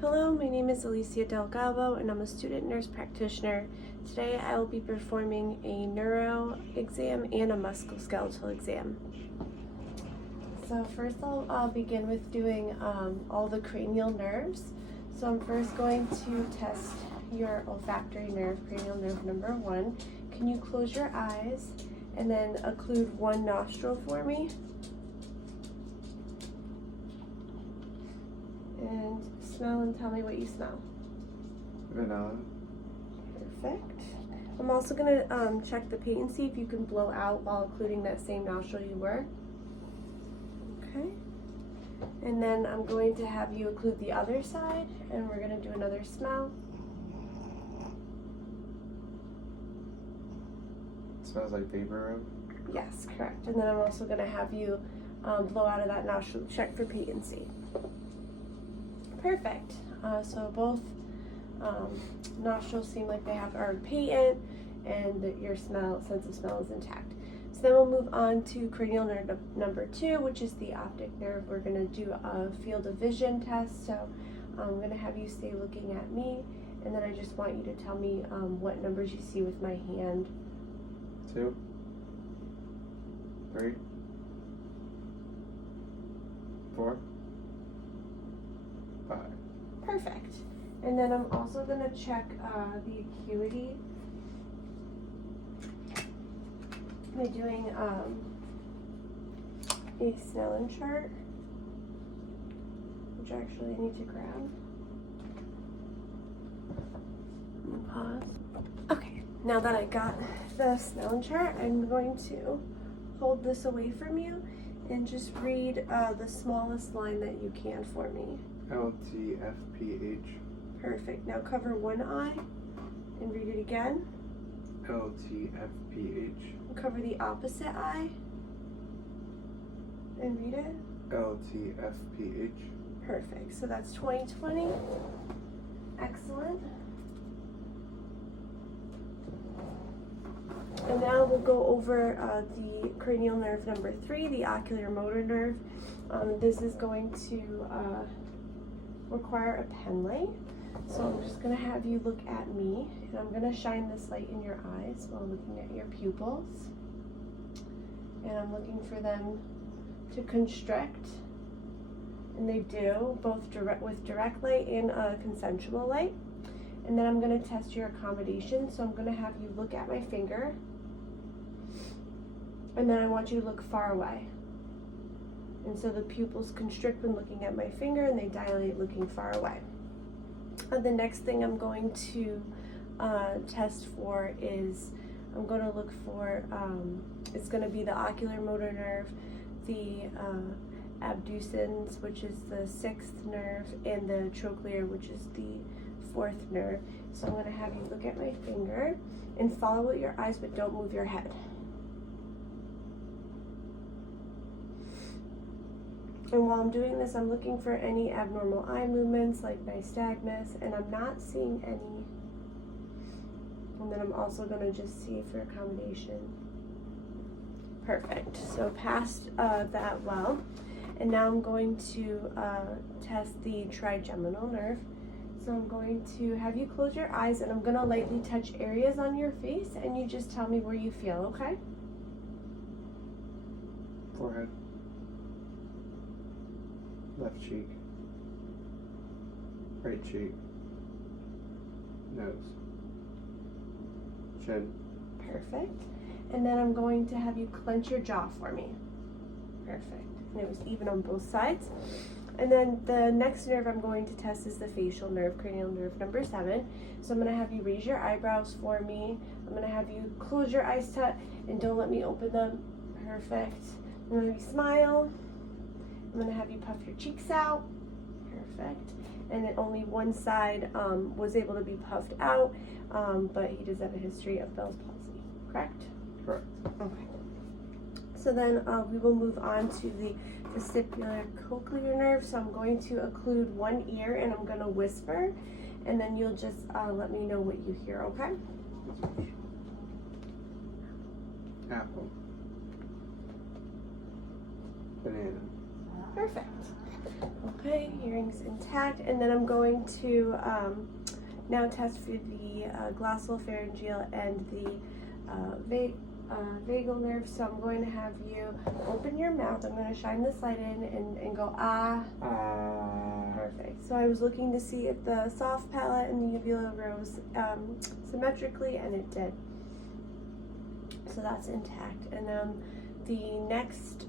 Hello, my name is Alicia Delgado and I'm a student nurse practitioner. Today I will be performing a neuro exam and a musculoskeletal exam. So first I'll begin with doing all the cranial nerves. So I'm first going to test your olfactory nerve, cranial nerve number 1. Can you close your eyes and then occlude one nostril for me? And smell and tell me what you smell. Vanilla. Perfect. I'm also going to check the patency if you can blow out while occluding that same nostril you were. Okay. And then I'm going to have you occlude the other side, and we're going to do another smell. Smells like vapor rub. Yes, correct. And then I'm also going to have you blow out of that nostril, check for patency. Perfect. So both nostrils seem like they are patent, and that your sense of smell is intact. So then we'll move on to cranial nerve number 2, which is the optic nerve. We're going to do a field of vision test. So I'm going to have you stay looking at me, and then I just want you to tell me what numbers you see with my hand. 2, 3, 4, 5. Perfect. And then I'm also going to check the acuity by doing a Snellen chart, which actually I need to grab. Pause. Okay, now that I got the Snellen chart, I'm going to hold this away from you and just read the smallest line that you can for me. LTFPH. Perfect. Now cover one eye and read it again. LTFPH. Cover the opposite eye and read it. LTFPH. Perfect. So that's 20/20. Excellent. And now we'll go over the cranial nerve number 3, the ocular motor nerve. This is going to require a pen light. So I'm just going to have you look at me, and I'm going to shine this light in your eyes while looking at your pupils. And I'm looking for them to constrict, and they do, both with direct light and consensual light. And then I'm going to test your accommodation. So I'm going to have you look at my finger, and then I want you to look far away. And so the pupils constrict when looking at my finger, and they dilate looking far away. The next thing I'm going to test for is, I'm going to look for, it's going to be the ocular motor nerve, the abducens, which is the 6th nerve, and the trochlear, which is the 4th nerve. So I'm going to have you look at my finger and follow with your eyes, but don't move your head. And while I'm doing this, I'm looking for any abnormal eye movements like nystagmus, and I'm not seeing any. And then I'm also going to just see for accommodation. Perfect. So passed that well. And now I'm going to test the trigeminal nerve. So I'm going to have you close your eyes, and I'm going to lightly touch areas on your face, and you just tell me where you feel, okay? Forehead. Left cheek. Right cheek. Nose. Chin. Perfect. And then I'm going to have you clench your jaw for me. Perfect. And it was even on both sides. And then the next nerve I'm going to test is the facial nerve, cranial nerve number 7. So I'm going to have you raise your eyebrows for me. I'm going to have you close your eyes tight and don't let me open them. Perfect. I'm going to have you smile. I'm going to have you puff your cheeks out. Perfect. And then only one side was able to be puffed out, but he does have a history of Bell's palsy, correct? Correct. Okay. So then we will move on to the vestibular cochlear nerve. So I'm going to occlude one ear, and I'm going to whisper, and then you'll just let me know what you hear, okay? Apple. Banana. Perfect. Okay, hearing's intact, and then I'm going to now test for the glossopharyngeal and the vagal nerve. So I'm going to have you open your mouth. I'm going to shine this light in and go ah. Perfect. So I was looking to see if the soft palate and the uvula rose symmetrically, and it did. So that's intact. And then the next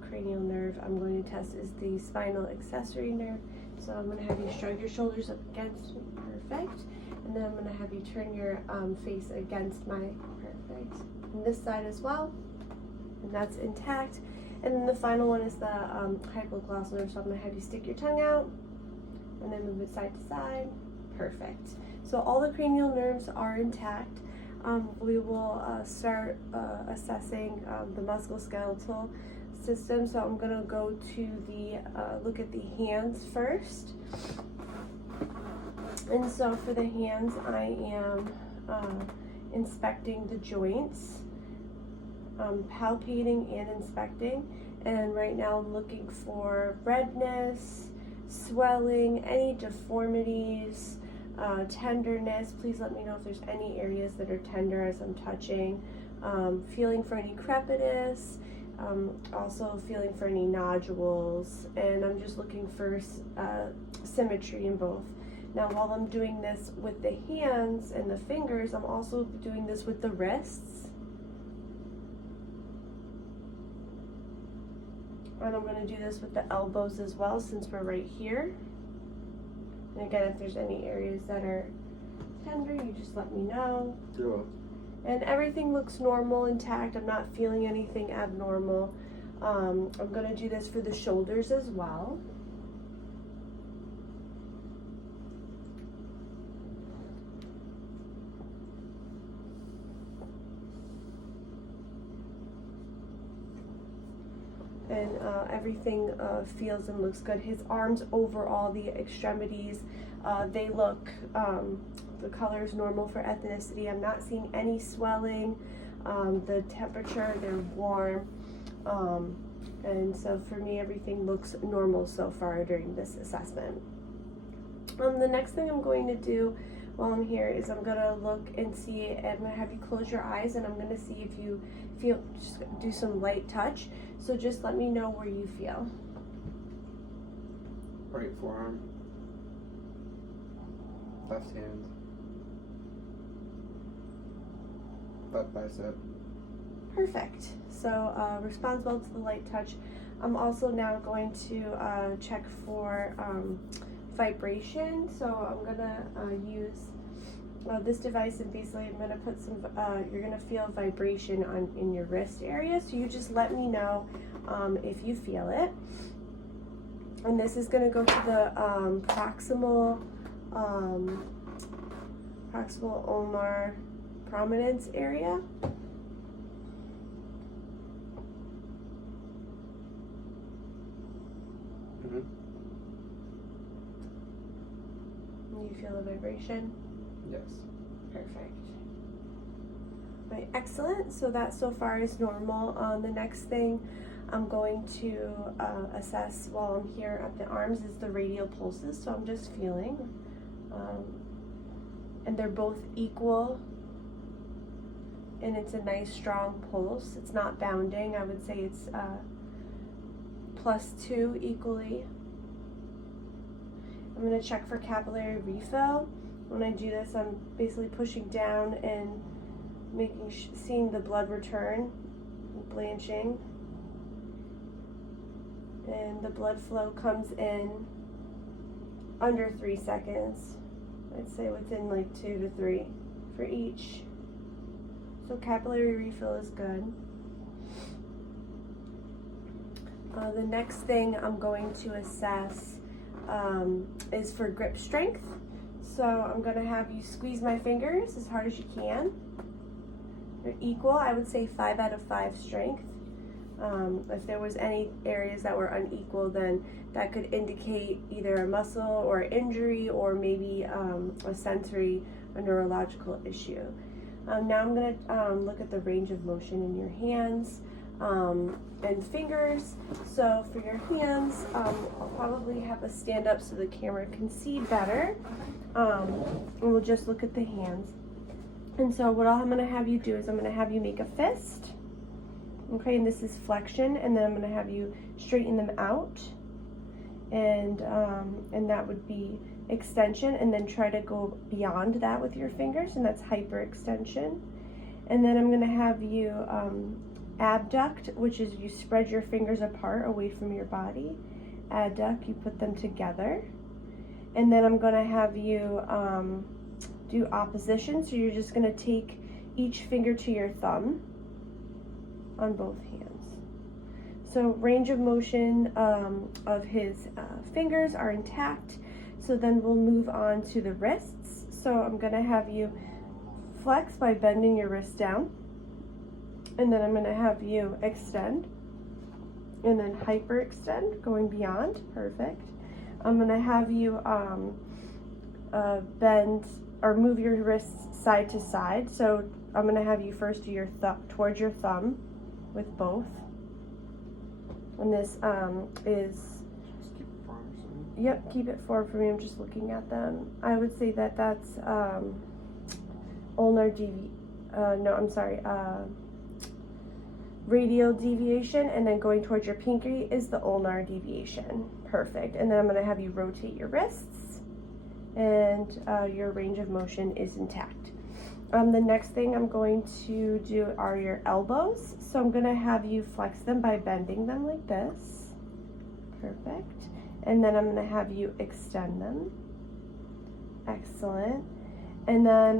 cranial nerve I'm going to test is the spinal accessory nerve. So I'm going to have you shrug your shoulders up against me. Perfect. And then I'm going to have you turn your face against my perfect. And this side as well. And that's intact. And then the final one is the hypoglossal nerve. So I'm going to have you stick your tongue out and then move it side to side. Perfect. So all the cranial nerves are intact. We will start assessing the musculoskeletal system. So I'm going to go to the look at the hands first. And so for the hands, I am inspecting the joints, palpating and inspecting. And right now I'm looking for redness, swelling, any deformities, tenderness. Please let me know if there's any areas that are tender as I'm touching. Feeling for any crepitus, also feeling for any nodules, and I'm just looking for symmetry in both. Now while I'm doing this with the hands and the fingers, I'm also doing this with the wrists. And I'm going to do this with the elbows as well, since we're right here. And again, if there's any areas that are tender, you just let me know. Yeah. And everything looks normal, intact. I'm not feeling anything abnormal. I'm going to do this for the shoulders as well. And everything feels and looks good. His arms over all the extremities, they look, the color is normal for ethnicity. I'm not seeing any swelling. The temperature, they're warm. And so for me, everything looks normal so far during this assessment. The next thing I'm going to do while I'm here is I'm going to look and see, I'm going to have you close your eyes, and I'm going to see if you feel, just do some light touch. So just let me know where you feel. Right forearm. Left hand. Left bicep. Perfect. So responds well to the light touch. I'm also now going to check for vibration. So I'm gonna use this device, and basically I'm gonna put some, you're gonna feel vibration in your wrist area. So you just let me know if you feel it. And this is gonna go to the proximal ulnar prominence area. You feel the vibration? Yes. Perfect. Right, excellent. So that so far is normal. The next thing I'm going to assess while I'm here at the arms is the radial pulses. So I'm just feeling, and they're both equal, and it's a nice strong pulse. It's not bounding. I would say it's +2 equally. I'm going to check for capillary refill. When I do this, I'm basically pushing down and seeing the blood return, blanching, and the blood flow comes in under 3 seconds. I'd say within like 2 to 3 for each. So capillary refill is good. The next thing I'm going to assess is for grip strength. So I'm going to have you squeeze my fingers as hard as you can. They're equal. I would say 5 out of 5 strength. If there was any areas that were unequal, then that could indicate either a muscle or injury, or maybe a sensory or neurological issue. Now I'm going to look at the range of motion in your hands. and fingers. So for your hands, I'll probably have a stand up so the camera can see better. And we'll just look at the hands. And so what I'm going to have you do is I'm going to have you make a fist. Okay, and this is flexion, and then I'm going to have you straighten them out. And that would be extension, and then try to go beyond that with your fingers, and that's hyperextension. And then I'm going to have you abduct, which is you spread your fingers apart away from your body. Adduct, you put them together. And then I'm going to have you do opposition, so you're just going to take each finger to your thumb on both hands. So range of motion of his fingers are intact. So then we'll move on to the wrists. So I'm going to have you flex by bending your wrist down. And then I'm going to have you extend. And then hyperextend, going beyond. Perfect. I'm going to have you bend or move your wrists side to side. So I'm going to have you first do your towards your thumb with both. And this is, Just keep it forward. yep, keep it forward for me. I'm just looking at them. I would say that that's ulnar radial deviation, and then going towards your pinky is the ulnar deviation. Perfect. And then I'm going to have you rotate your wrists, and your range of motion is intact. The next thing I'm going to do are your elbows. So I'm going to have you flex them by bending them like this. Perfect. And then I'm going to have you extend them. Excellent. And then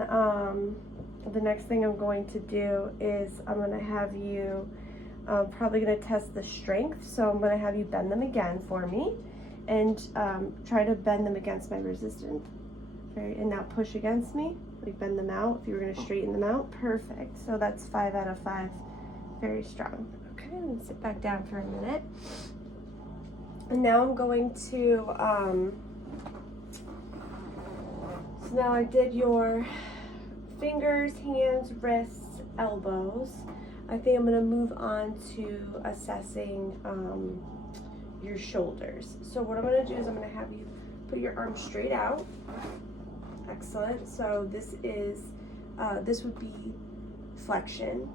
the next thing I'm going to do is I'm going to have you probably going to test the strength. So I'm going to have you bend them again for me, and try to bend them against my resistance. And now push against me, like bend them out. If you were going to straighten them out, perfect. So that's 5 out of 5, very strong. Okay, I'm going to sit back down for a minute. And now I'm going to, so now I did your fingers, hands, wrists, elbows. I think I'm going to move on to assessing your shoulders. So what I'm going to do is I'm going to have you put your arms straight out. Excellent. So this is, this would be flexion.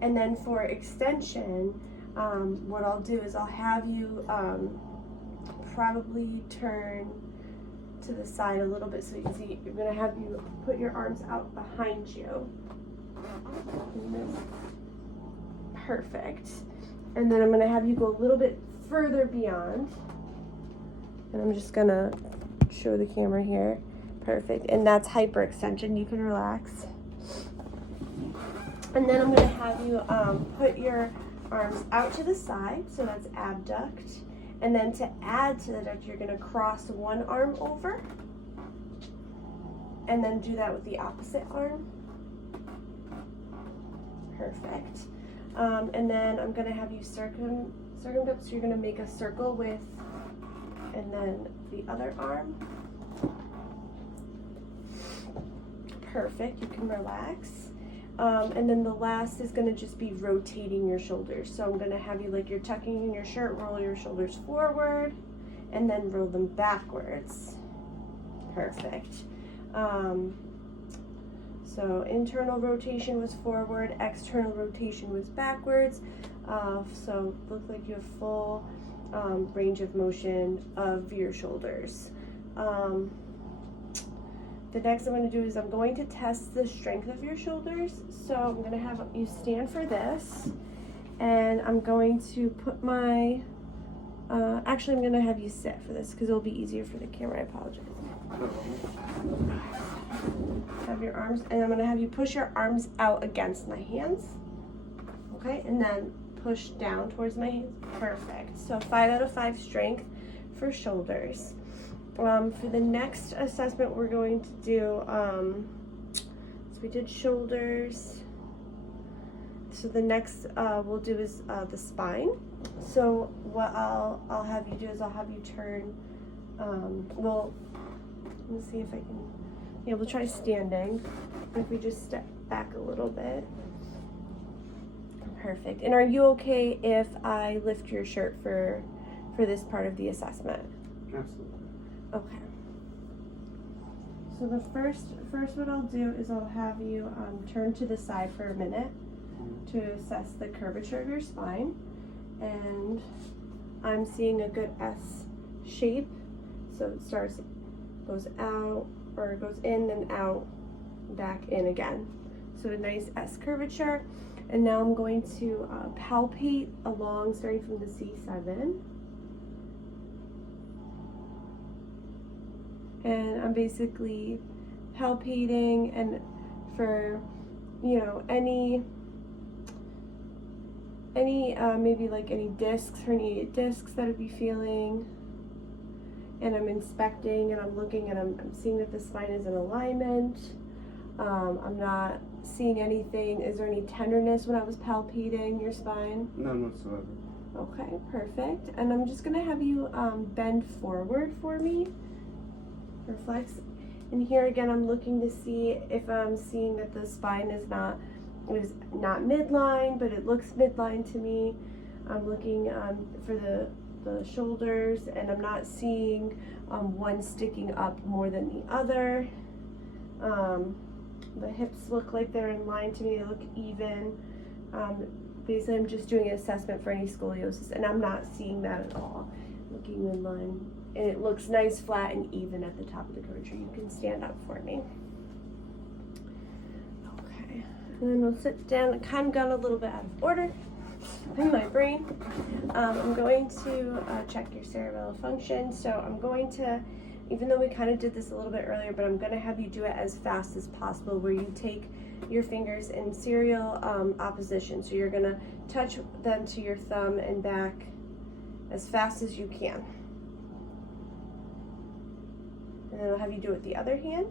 And then for extension, what I'll do is I'll have you probably turn to the side a little bit so you can see. You're going to have you put your arms out behind you. Perfect. And then I'm going to have you go a little bit further beyond. And I'm just going to show the camera here. Perfect. And that's hyperextension. You can relax. And then I'm going to have you put your arms out to the side. So that's abduct. And then to add to the duct, you're going to cross one arm over. And then do that with the opposite arm. Perfect. And then I'm going to have you circumduct. So you're going to make a circle with, and then the other arm. Perfect. You can relax. And then the last is going to just be rotating your shoulders. So I'm going to have you, like you're tucking in your shirt, roll your shoulders forward and then roll them backwards. Perfect. So internal rotation was forward, external rotation was backwards. So look like you have full range of motion of your shoulders. The next I'm going to do is I'm going to test the strength of your shoulders. So I'm going to have you stand for this, and I'm going to put my, actually I'm going to have you sit for this because it'll be easier for the camera. I apologize. Have your arms, and I'm going to have you push your arms out against my hands. Okay, and then push down towards my hands. Perfect. So 5 out of 5 strength for shoulders. For the next assessment we're going to do, so we did shoulders. So the next we'll do is the spine. So what I'll have you do is I'll have you turn, well, let me see if I can, yeah, we'll try standing. If we just step back a little bit. Perfect. And are you okay if I lift your shirt for this part of the assessment? Absolutely. Okay. So the first what I'll do is I'll have you turn to the side for a minute to assess the curvature of your spine, and I'm seeing a good S shape. So it goes out, or it goes in and out, back in again. So a nice S curvature. And now I'm going to palpate along, starting from the C7. And I'm basically palpating, and for, you know, any maybe like any discs, herniated discs that I'd be feeling. And I'm inspecting, and I'm looking, and I'm seeing that the spine is in alignment. I'm not seeing anything. Is there any tenderness when I was palpating your spine? None whatsoever. Okay, perfect. And I'm just gonna have you bend forward for me. Reflex. And here again, I'm looking to see if I'm seeing that the spine is not midline, but it looks midline to me. I'm looking for the shoulders, and I'm not seeing one sticking up more than the other. The hips look like they're in line to me. They look even. Basically, I'm just doing an assessment for any scoliosis, and I'm not seeing that at all. Looking midline, and it looks nice, flat, and even at the top of the curvature. You can stand up for me. Okay, and then we'll sit down. I kind of got a little bit out of order in my brain. I'm going to check your cerebellar function. So I'm going to, even though we kind of did this a little bit earlier, but I'm going to have you do it as fast as possible, where you take your fingers in serial opposition. So you're going to touch them to your thumb and back as fast as you can. And then I'll have you do it with the other hand.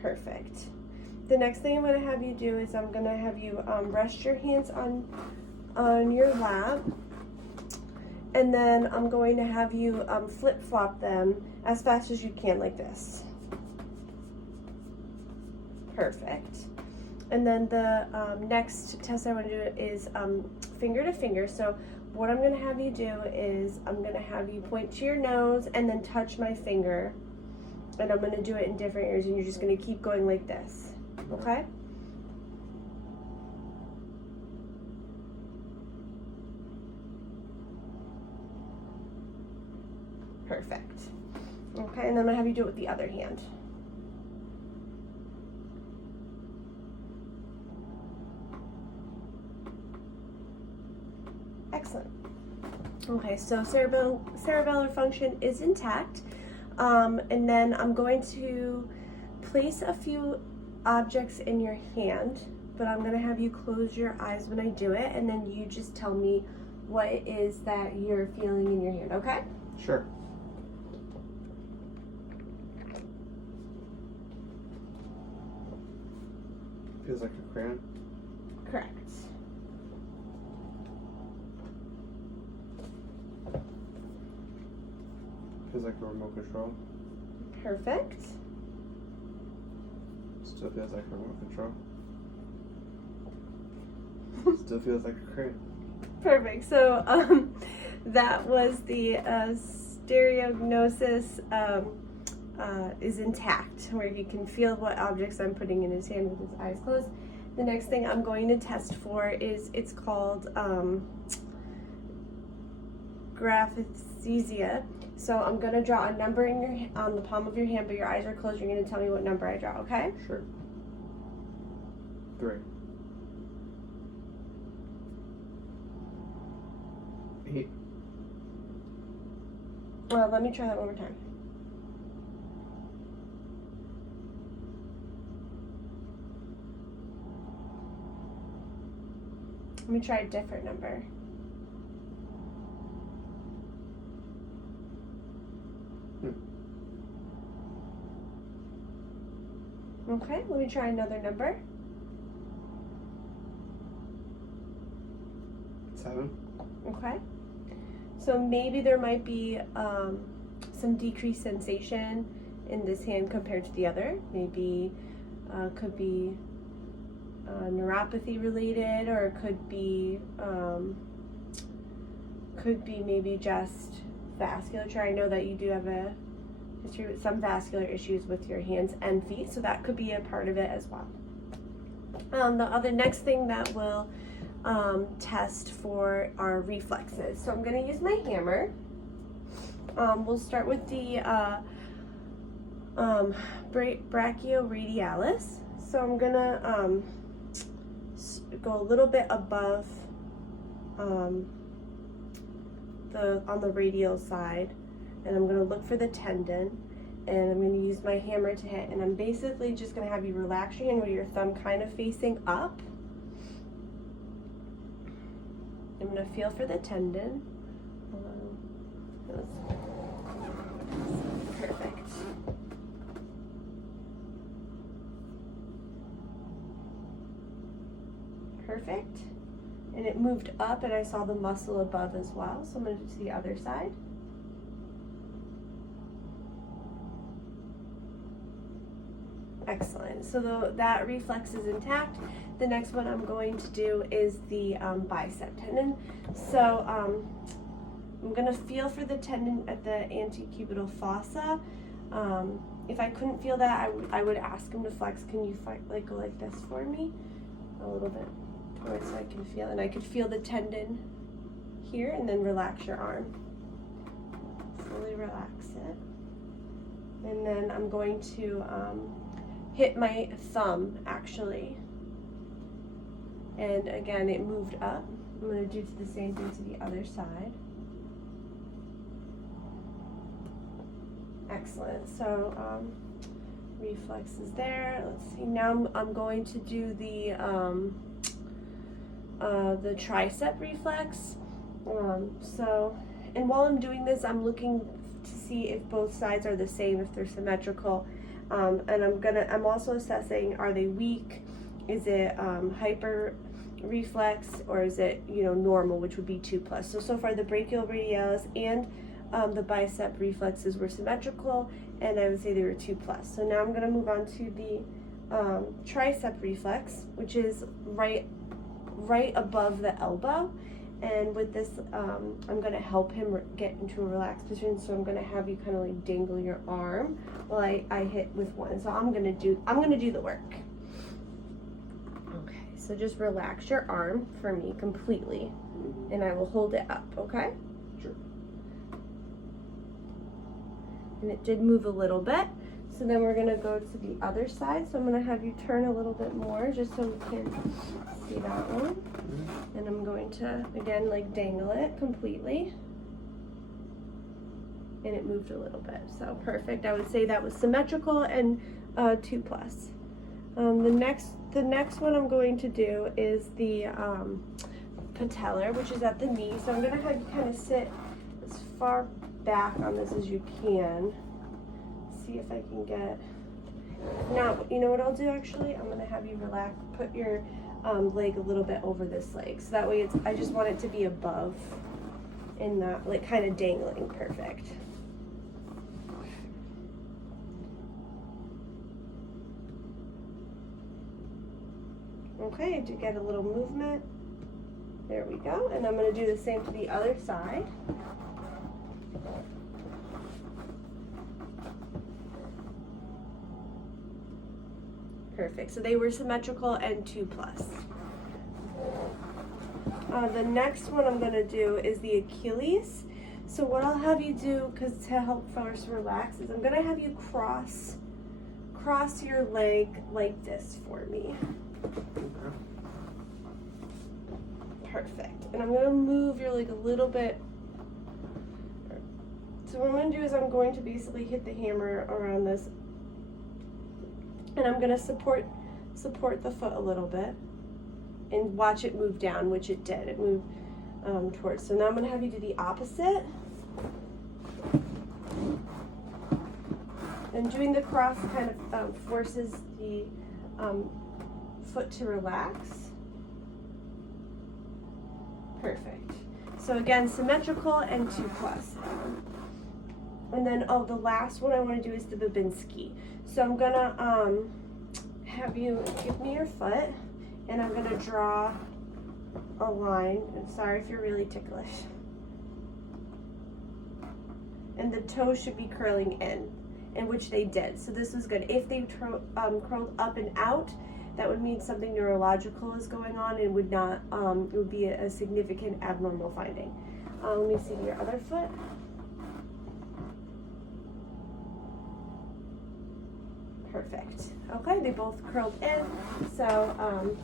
Perfect. The next thing I'm going to have you do is I'm going to have you rest your hands on your lap, and then I'm going to have you flip-flop them as fast as you can, like this. Perfect. And then the next test I want to do is finger to finger. So what I'm going to have you do is I'm going to have you point to your nose and then touch my finger, and I'm going to do it in different areas, and you're just going to keep going like this. Okay? Perfect. Okay, and then I'm gonna have you do it with the other hand. Excellent. Okay, so cerebellar function is intact. And then I'm going to place a few objects in your hand, but I'm gonna have you close your eyes when I do it, and then you just tell me what it is that you're feeling in your hand, okay? Sure. Feels like a crayon. Correct. Feels like a remote control. Perfect. Still feels like a remote control. Still feels like a crayon. Perfect. So that was the stereognosis is intact, where he can feel what objects I'm putting in his hand with his eyes closed. The next thing I'm going to test for is, it's called graphesthesia. So I'm going to draw a number in on the palm of your hand, but your eyes are closed. You're going to tell me what number I draw, okay? Sure. 3. 8. Well, let me try that one more time. Let me try a different number. Okay, let me try another number. 7. Okay. So maybe there might be some decreased sensation in this hand compared to the other. Maybe Could be neuropathy related, or it could be maybe just vasculature. I know that you do have a history with some vascular issues with your hands and feet, so that could be a part of it as well. The next thing that we'll test for are reflexes. So I'm going to use my hammer. We'll start with the brachioradialis. So I'm going to go a little bit above on the radial side, and I'm going to look for the tendon, and I'm going to use my hammer to hit, and I'm basically just going to have you relax your hand with your thumb kind of facing up. I'm going to feel for the tendon. Perfect. Perfect. And it moved up, and I saw the muscle above as well. So I'm going to do to the other side. Excellent. So that reflex is intact. The next one I'm going to do is the bicep tendon. So I'm going to feel for the tendon at the antecubital fossa. If I couldn't feel that, I would ask him to flex. Can you like go like this for me? A little bit towards so I can feel. And I could feel the tendon here, and then relax your arm. Fully relax it. And then I'm going to hit my thumb, actually. And again, it moved up. I'm going to do the same thing to the other side. Excellent. So reflex is there. Let's see. Now I'm going to do the tricep reflex. And while I'm doing this, I'm looking to see if both sides are the same, if they're symmetrical. And I'm also assessing, are they weak? Is it hyper reflex, or is it normal, which would be 2+? So far the brachioradialis and the bicep reflexes were symmetrical, and I would say they were 2+. So now I'm going to move on to the tricep reflex, which is right above the elbow. And with this, I'm going to help him get into a relaxed position. So I'm going to have you kind of like dangle your arm while I hit with one. So I'm going to do the work. Okay. So just relax your arm for me completely, and I will hold it up. Okay. Sure. And it did move a little bit. So then we're going to go to the other side. So I'm going to have you turn a little bit more just so we can see that one. And I'm going to, again, like dangle it completely. And it moved a little bit. So perfect. I would say that was symmetrical and 2+. The next one I'm going to do is the patellar, which is at the knee. So I'm going to have you kind of sit as far back on this as you can. See if I can get. Now, you know what I'll do actually? I'm going to have you relax, put your leg a little bit over this leg. So that way I just want it to be above and not like kind of dangling. Perfect. Okay, to get a little movement. There we go. And I'm going to do the same to the other side. Perfect. So they were symmetrical and 2+. The next one I'm going to do is the Achilles. So what I'll have you do, because to help first relax, is I'm going to have you cross your leg like this for me. Okay. Perfect. And I'm going to move your leg a little bit. So what I'm going to do is I'm going to basically hit the hammer around this, and I'm going to support the foot a little bit and watch it move down, which it did. It moved towards. So now I'm going to have you do the opposite. And doing the cross kind of forces the foot to relax. Perfect. So again, symmetrical and 2+. And then, the last one I want to do is the Babinski. So I'm gonna have you give me your foot, and I'm gonna draw a line. I'm sorry if you're really ticklish. And the toes should be curling in which they did. So this was good. If they curled up and out, that would mean something neurological is going on and would not, it would be a significant abnormal finding. Let me see your other foot. Perfect. Okay, they both curled in. So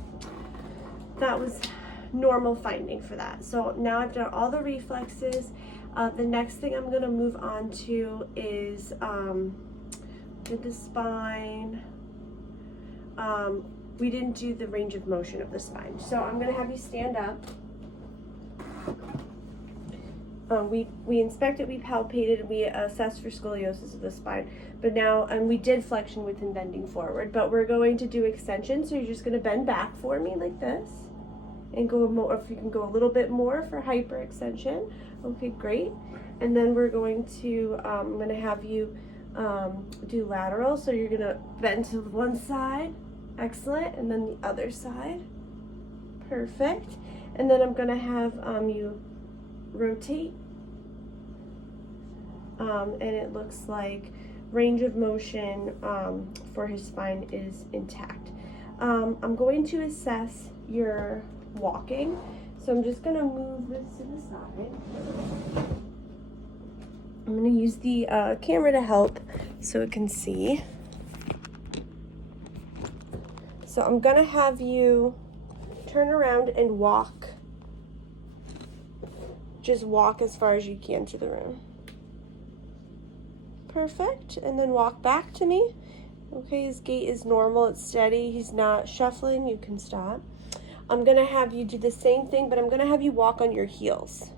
that was normal finding for that. So now I've done all the reflexes. The next thing I'm going to move on to is with the spine. We didn't do the range of motion of the spine. So I'm going to have you stand up. We inspected, we palpated, we assessed for scoliosis of the spine. But now, and we did flexion with and bending forward, but we're going to do extension. So you're just going to bend back for me like this. And go more, if you can go a little bit more for hyperextension. Okay, great. And then we're going to, I'm going to have you do lateral. So you're going to bend to one side. Excellent. And then the other side. Perfect. And then I'm going to have you rotate. And it looks like range of motion for his spine is intact. I'm going to assess your walking. So I'm just going to move this to the side. I'm going to use the camera to help so it can see. So I'm going to have you turn around and walk. Just walk as far as you can to the room. Perfect. And then walk back to me. Okay, his gait is normal, it's steady, he's not shuffling, you can stop. I'm gonna have you do the same thing, but I'm gonna have you walk on your heels.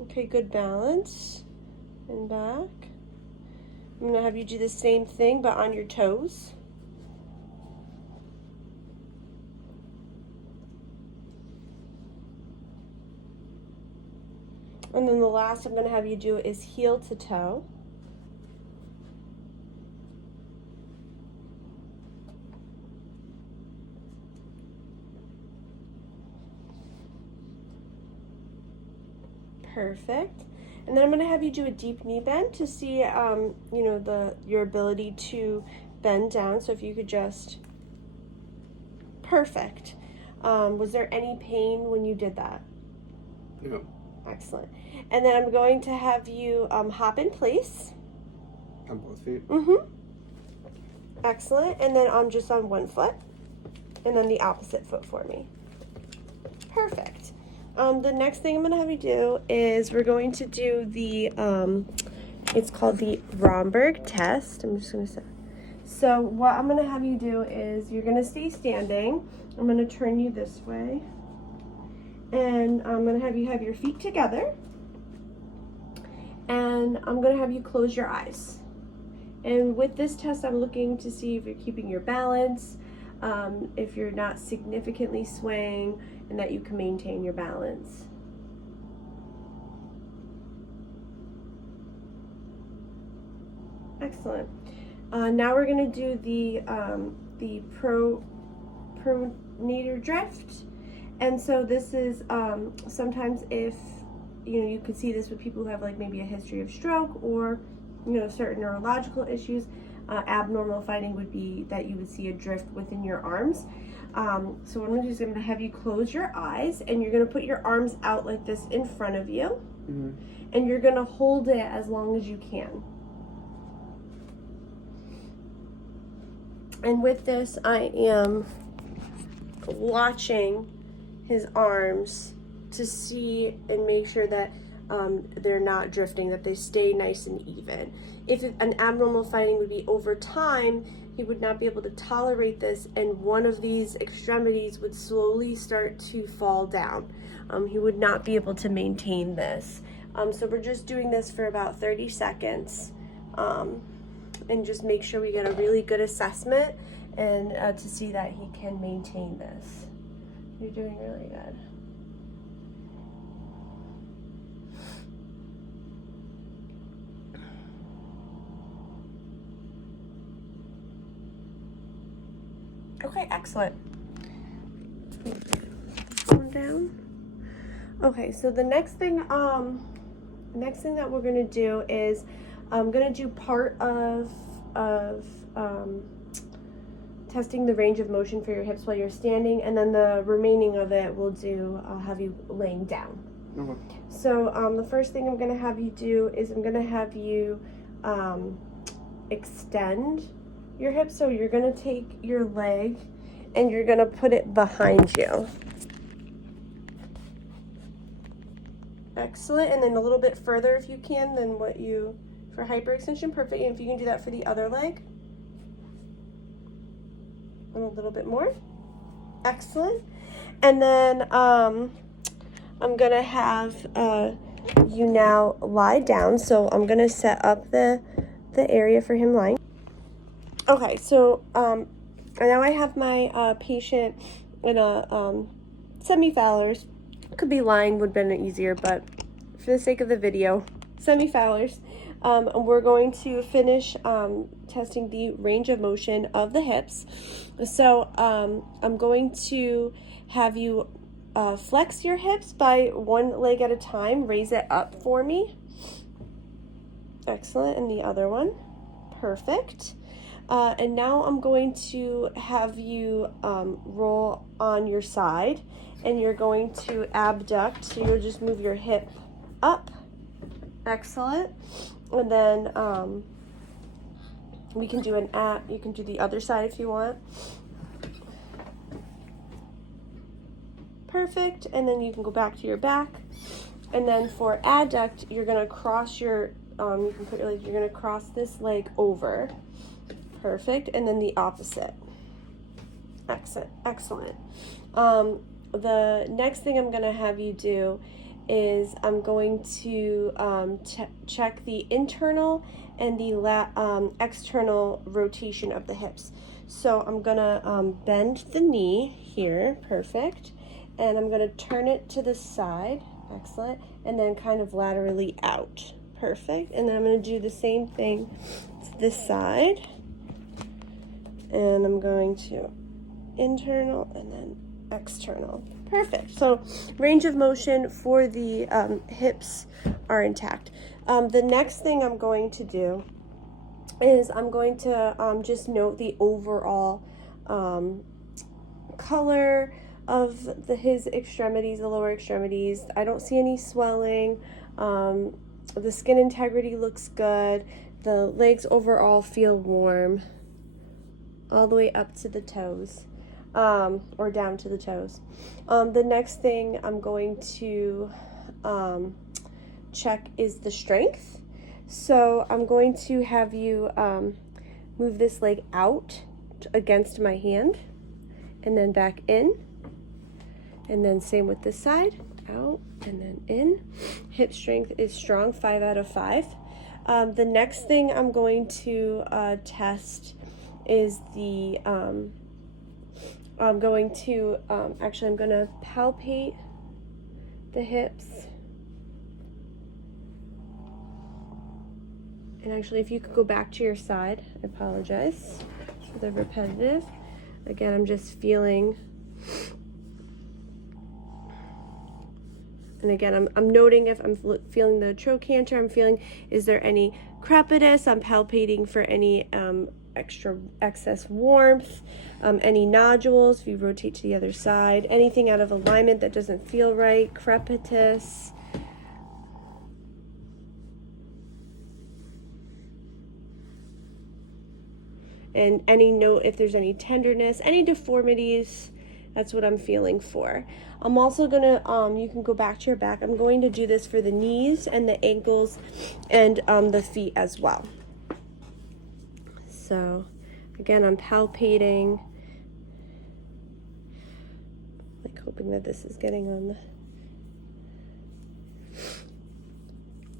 Okay, good balance. And back. I'm gonna have you do the same thing, but on your toes. And then the last I'm going to have you do is heel to toe. Perfect. And then I'm going to have you do a deep knee bend to see, you know, your ability to bend down. So if you could just, perfect. Was there any pain when you did that? No. Excellent. And then I'm going to have you hop in place. On both feet? Mm-hmm. Excellent. And then I'm just on one foot. And then the opposite foot for me. Perfect. The next thing I'm going to have you do is we're going to do the, it's called the Romberg test. I'm just going to say. So what I'm going to have you do is you're going to stay standing. I'm going to turn you this way. And I'm going to have you have your feet together. And I'm going to have you close your eyes. And with this test, I'm looking to see if you're keeping your balance, if you're not significantly swaying, and that you can maintain your balance. Excellent. Now we're going to do the pronator drift. And so this is sometimes if, you know, you could see this with people who have like maybe a history of stroke or, you know, certain neurological issues. Abnormal finding would be that you would see a drift within your arms. So what I'm going to do is I'm going to have you close your eyes and you're going to put your arms out like this in front of you. Mm-hmm. And you're going to hold it as long as you can. And with this, I am watching his arms to see and make sure that they're not drifting, that they stay nice and even. If an abnormal finding would be over time, he would not be able to tolerate this and one of these extremities would slowly start to fall down. He would not be able to maintain this. So we're just doing this for about 30 seconds and just make sure we get a really good assessment and to see that he can maintain this. You're doing really good. Okay, excellent. Calm down. Okay, so the next thing that we're gonna do is I'm gonna do part of testing the range of motion for your hips while you're standing, and then the remaining of it I'll have you laying down. Okay. So the first thing I'm gonna have you do is I'm gonna have you extend your hips. So you're gonna take your leg and you're gonna put it behind you. Excellent. And then a little bit further if you can than for hyperextension. Perfect. And if you can do that for the other leg. And a little bit more. Excellent. And then I'm gonna have you now lie down. So I'm gonna set up the area for him lying. Okay, so now I have my patient in a semi-Fowler's. Could be lying, would have been easier, but for the sake of the video, semi-Fowler's. We're going to finish testing the range of motion of the hips. So I'm going to have you flex your hips by one leg at a time. Raise it up for me. Excellent. And the other one. Perfect. And now I'm going to have you roll on your side, and you're going to abduct. So you'll just move your hip up. Excellent. And then we can do you can do the other side if you want. Perfect. And then you can go back to your back. And then for adduct, you're gonna cross your you can put your leg, you're gonna cross this leg over. Perfect. And then the opposite. Excellent. The next thing I'm gonna have you do is I'm going to check the internal and the external rotation of the hips. So I'm gonna bend the knee here. Perfect. And I'm gonna turn it to the side. Excellent. And then kind of laterally out. Perfect. And then I'm going to do the same thing to this side. And I'm going to internal and then external. Perfect. So range of motion for the hips are intact. The next thing I'm going to do is I'm going to just note the overall color of his extremities, the lower extremities. I don't see any swelling. The skin integrity looks good. The legs overall feel warm all the way up to the toes, or down to the toes. The next thing I'm going to check is the strength. So I'm going to have you move this leg out against my hand and then back in. And then same with this side, out and then in. Hip strength is strong, 5 out of 5. The next thing I'm going to test is the, I'm going to palpate the hips. And actually, if you could go back to your side, I apologize for the repetitive. Again, I'm just feeling. And again, I'm noting if I'm feeling the trochanter, I'm feeling, is there any crepitus? I'm palpating for any excess warmth, any nodules, if you rotate to the other side, anything out of alignment that doesn't feel right, crepitus. And any note if there's any tenderness, any deformities. That's what I'm feeling for. I'm also gonna, you can go back to your back. I'm going to do this for the knees and the ankles and the feet as well. So again, I'm palpating, like hoping that this is getting on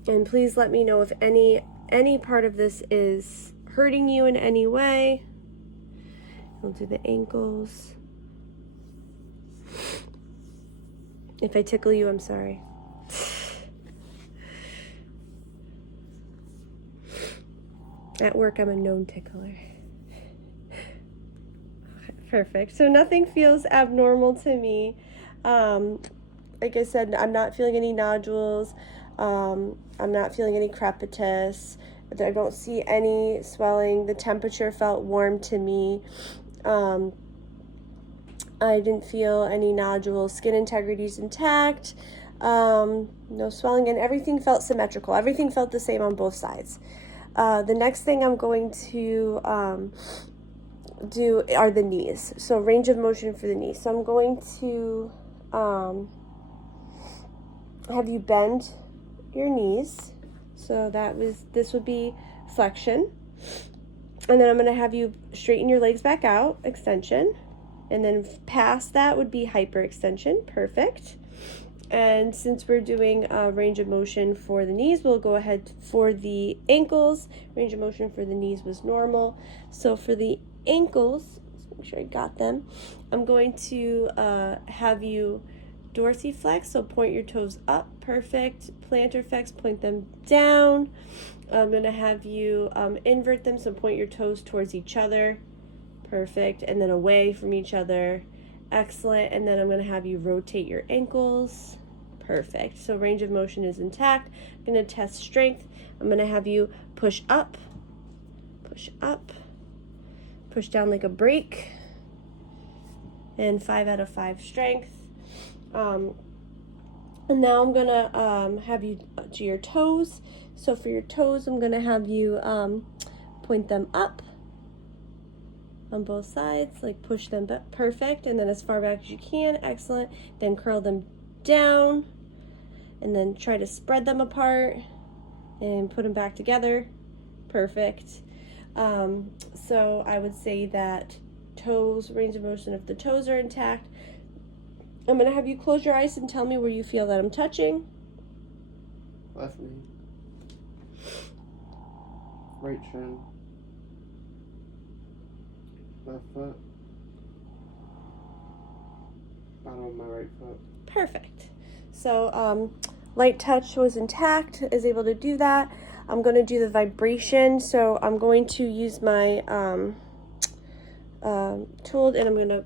the, and please let me know if any part of this is hurting you in any way. We'll do the ankles. If I tickle you, I'm sorry. At work, I'm a known tickler. Okay, Perfect. So nothing feels abnormal to me. Like I said, I'm not feeling any nodules. I'm not feeling any crepitus. I don't see any swelling. The temperature felt warm to me. I didn't feel any nodules. Skin integrity is intact. No swelling, and everything felt symmetrical. Everything felt the same on both sides. The next thing I'm going to do are the knees. So range of motion for the knees. So I'm going to have you bend your knees. So this would be flexion. And then I'm going to have you straighten your legs back out, extension. And then past that would be hyperextension. Perfect. And since we're doing range of motion for the knees, we'll go ahead for the ankles. Range of motion for the knees was normal. So for the ankles, let's make sure I got them. I'm going to have you dorsiflex, so point your toes up. Perfect. Plantar flex, point them down. I'm going to have you invert them, so point your toes towards each other. Perfect. And then away from each other. Excellent. And then I'm going to have you rotate your ankles. Perfect. So range of motion is intact. I'm going to test strength. I'm going to have you push up, push down like a brake, and 5 out of 5 strength. And now I'm going to have you to your toes. So for your toes, I'm going to have you point them up on both sides, like push them back. Perfect. And then as far back as you can. Excellent. Then curl them down, and then try to spread them apart and put them back together. Perfect. So I would say that toes, range of motion of the toes are intact. I'm going to have you close your eyes and tell me where you feel that I'm touching. Left knee. Right shin. Left foot. Bottom of my right foot. Perfect. So light touch was intact, is able to do that. I'm going to do the vibration. So I'm going to use my tool, and I'm going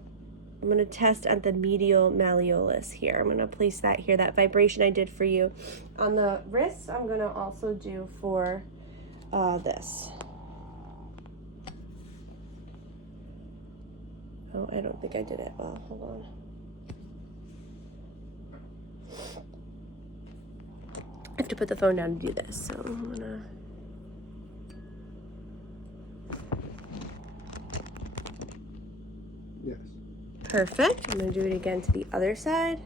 to test at the medial malleolus here. I'm going to place that here, that vibration I did for you. On the wrists, I'm going to also do for this. Oh, I don't think I did it well. Hold on. I have to put the phone down to do this, so I'm gonna... Yes. Perfect. I'm gonna do it again to the other side.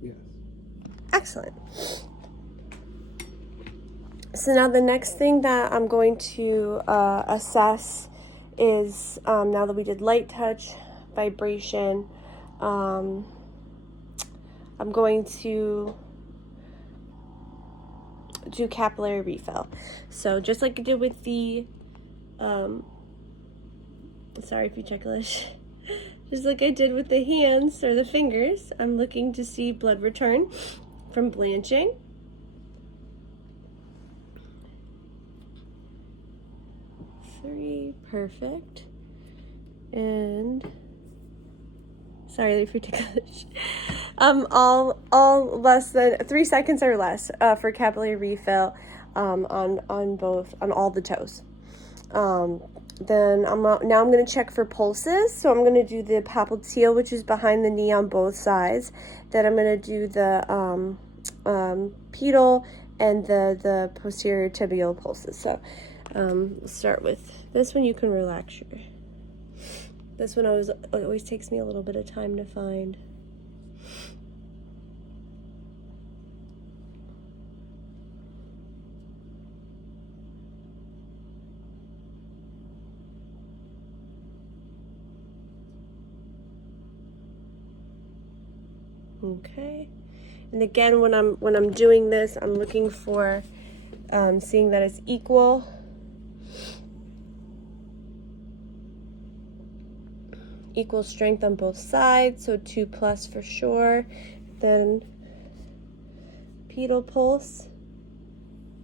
Yes. Excellent. So now the next thing that I'm going to assess is, now that we did light touch, vibration, I'm going to do capillary refill. So just like I did with the, sorry if you check English, just like I did with the hands or the fingers, I'm looking to see blood return from blanching. Perfect. And sorry if you're ticklish. All less than 3 seconds or less for capillary refill on all the toes. Then I'm going to check for pulses. So I'm going to do the popliteal, which is behind the knee on both sides. Then I'm going to do the pedal and the posterior tibial pulses. So we'll start with this one. You can relax your... This one always takes me a little bit of time to find. Okay. And again, when I'm doing this, I'm looking for seeing that it's equal. Equal strength on both sides, so 2+ for sure. Then pedal pulse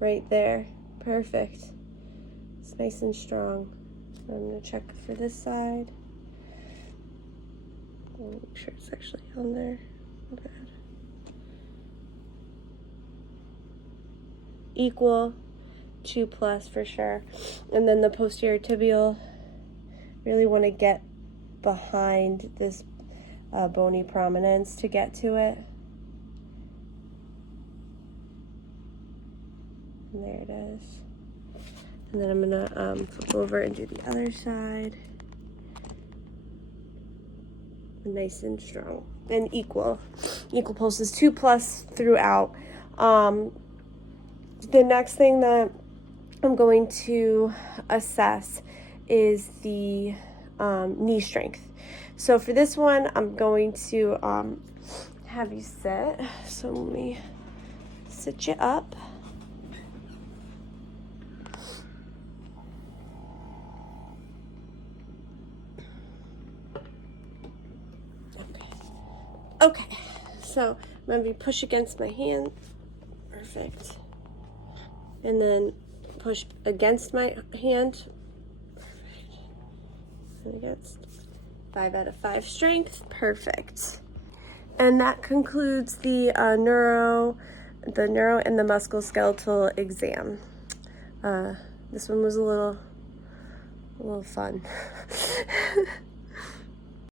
right there. Perfect. It's nice and strong. I'm gonna check for this side. Make sure it's actually on there. Good. Equal, 2+ for sure. And then the posterior tibial, really want to get behind this bony prominence to get to it. And there it is. And then I'm gonna flip over and do the other side. Nice and strong and equal pulses, 2+ throughout. The next thing that I'm going to assess is the knee strength. So for this one, I'm going to have you sit. So let me sit you up. Okay, so I'm going to push against my hand. Perfect. And then push against my hand. Perfect. And against. 5 out of 5 strength. Perfect. And that concludes the neuro and the musculoskeletal exam. This one was a little fun.